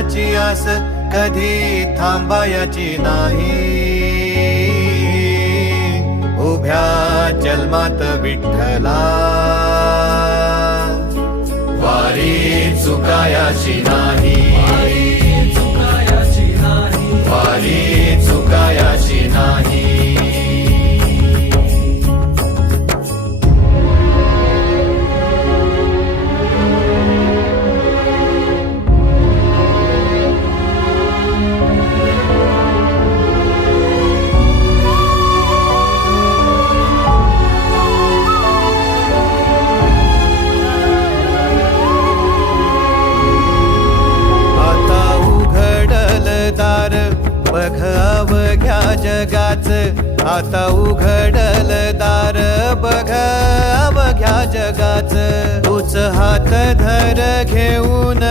देवाची आस कधी थांबायची नाही. उभ्या जन्मात विठ्ठला वारी चुकायाची नाही. वारी चुकायाची नाही. बघ अवघ्या जगाच, आता उघडल दार बघ अवघ्या जगाच. तूच हात धर घेऊन